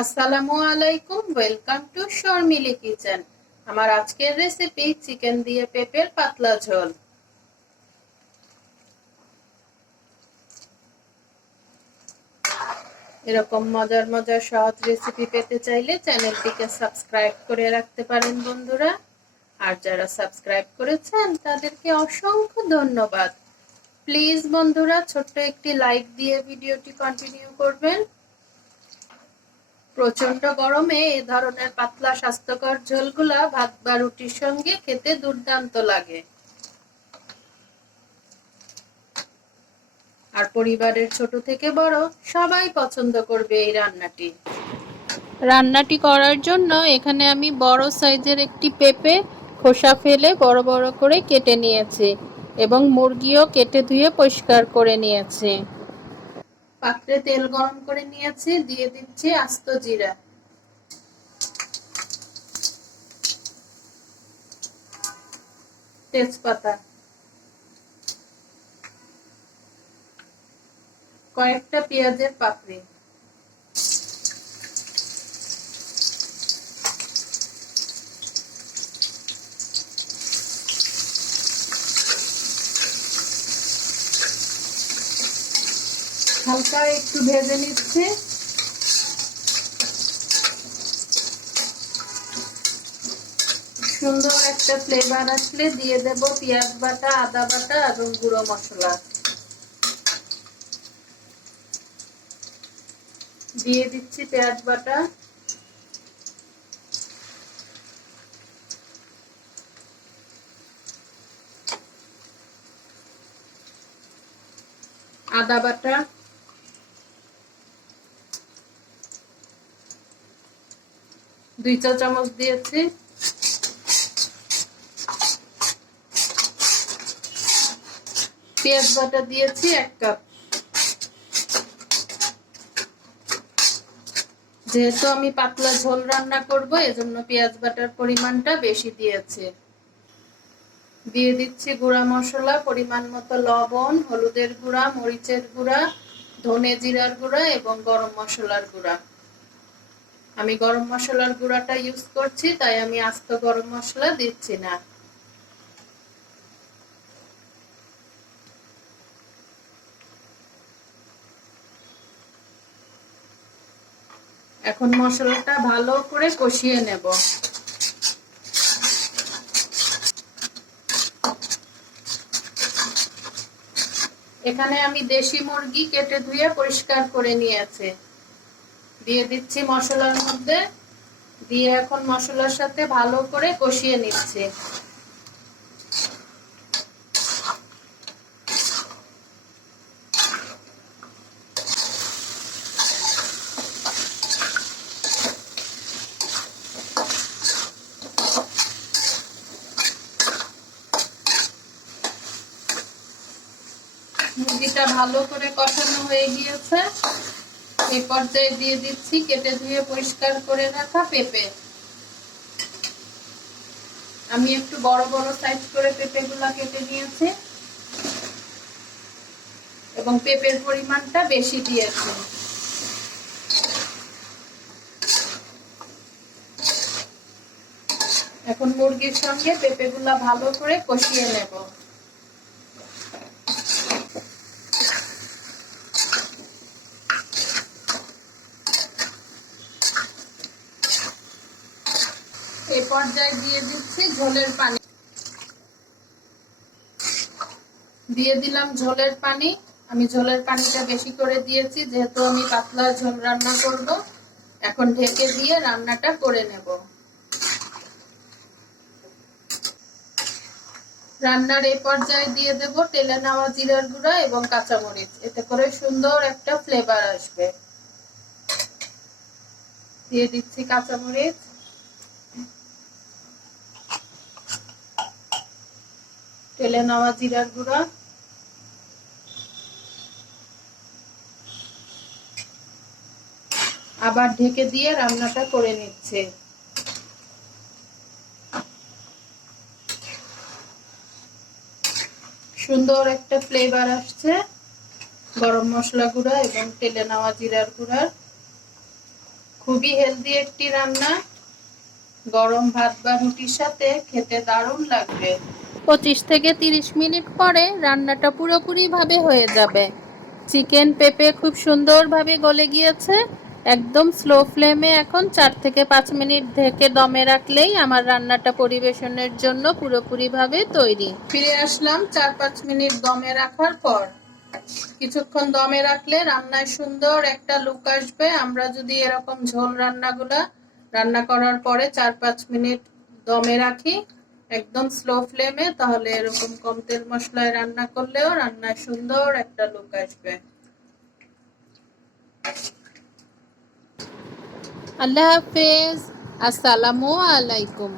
আসসালামু আলাইকুম welcome to Sharmili kitchen আমার আজকের রেসিপি চিকেন দিয়ে পেঁপের পাতলা ঝোল। এরকম মজার মজার সহজ রেসিপি পেতে চাইলে চ্যানেলটিকে সাবস্ক্রাইব করে রাখতে পারেন বন্ধুরা। আর যারা সাবস্ক্রাইব করেছেন, তাদেরকে অসংখ্য ধন্যবাদ। প্লিজ বন্ধুরা, ছোট্ট একটি লাইক দিয়ে ভিডিওটি কন্টিনিউ করবেন। প্রচণ্ড গরমে এ ধরনের পাতলা স্বাস্থ্যকর ঝোলগুলা ভাত বা রুটির সঙ্গে খেতে দুর্দান্ত লাগে। আর পরিবারের ছোট থেকে বড় সবাই পছন্দ করবে এই রান্নাটি। রান্নাটি করার জন্য এখানে আমি বড় সাইজের একটি পেঁপে খোসা ফেলে বড় বড় করে কেটে নিয়েছি এবং মুরগিও কেটে ধুয়ে পরিষ্কার করে নিয়েছি। পাত্রে তেল গরম করে নিয়েছি দিয়ে দিচ্ছি আস্ত জিরা। তেজপাতা। কয়েকটা পেঁয়াজের পাপড়ি। হালকা একটু ভেজে নিচ্ছি। সুন্দর একটা ফ্লেভার আসলে দিয়ে দেব পেঁয়াজ বাটা, আদা বাটা এবং গুঁড়ো মশলা। দিয়ে দিচ্ছি পেঁয়াজ বাটা। আদা বাটা। দুই চা চামচ দিয়েছি। পেঁয়াজ বাটা দিয়েছি এক কাপ। যেহেতু আমি পাতলা ঝোল রান্না করব, এজন্য পেঁয়াজ বাটার পরিমাণটা বেশি দিয়েছে। দিয়ে দিচ্ছি গুঁড়া মশলা, পরিমাণ মতো লবণ, হলুদের গুঁড়া, মরিচের গুঁড়া, ধনে জিরার গুঁড়া এবং গরম মশলার গুঁড়া। আমি গরম মশলার গুঁড়াটা ইউজ করছি, তাই আমি আস্ত গরম মশলা দিচ্ছি না। এখন মশলাটা ভালো করে কষিয়ে নেব। এখানে আমি দেশি মুরগি কেটে ধুয়ে পরিষ্কার করে নিয়েছি। দিয়ে দিচ্ছি মশলার মধ্যে। দিয়ে এখন মশলার সাথে ভালো করে কষিয়ে নিচ্ছি। মুরগিটা ভালো করে কষানো হয়ে গিয়েছে। এই পর্যায়ে দিয়ে দিচ্ছি, কেটে ধুয়ে পরিষ্কার করে রাখা, পেঁপে। আমি একটু বড় বড় সাইজ করে পেঁপেগুলা কেটে নিয়েছি। এবং পেঁপের পরিমাণটা বেশি দিয়েছি। এখন মুরগির সঙ্গে পেঁপেগুলা ভালো করে কষিয়ে নেব। এই পর্যায়ে দিয়ে দিচ্ছি ঝোলের পানি। দিয়ে দিলাম ঝোলের পানি। আমি ঝোলের পানিটা বেশি করে দিয়েছি, যেহেতু আমি পাতলা ঝোল রান্না করব। এখন ঢেকে দিয়ে রান্নাটা করে নেব। রান্নার এই পর্যায়ে দিয়ে দেব তেলে নেওয়া জিরার গুঁড়া এবং কাঁচামরিচ। এতে করে সুন্দর একটা ফ্লেভার আসবে। দিয়ে দিচ্ছি কাঁচামরিচ। তেলে নেওয়া জিরার গুঁড়া। আবার ঢেকে দিয়ে রান্নাটা করে নিচ্ছে। সুন্দর একটা ফ্লেভার আসছে। গরম মশলা গুঁড়া এবং তেলে নেওয়া জিরার গুঁড়ার খুবই হেলদি একটি রান্না। গরম ভাত বা রুটির সাথে খেতে দারুণ লাগবে। পঁচিশ থেকে তিরিশ মিনিট পরে রান্নাটা পুরোপুরি ভাবে হয়ে যাবে। চিকেন পেঁপে খুব সুন্দরভাবে গলে গিয়েছে। একদম স্লো ফ্লেমে এখন চার থেকে পাঁচ মিনিট ঢেকে দমে রাখলেই আমার রান্নাটা পরিবেশনের জন্য পুরোপুরিভাবে তৈরি। ফিরে আসলাম চার পাঁচ মিনিট দমে রাখার পর। কিছুক্ষণ দমে রাখলে রান্নায় সুন্দর একটা লুক আসবে। আমরা যদি এরকম ঝোল রান্নাগুলা রান্না করার পরে চার পাঁচ মিনিট দমে রাখি একদম স্লো ফ্লেমে তাহলে এরকম কম তেল মশলায় রান্না করলেও রান্নায় সুন্দর একটা লুক আসবে। আল্লাহ হাফেজ। আসসালামু আলাইকুম।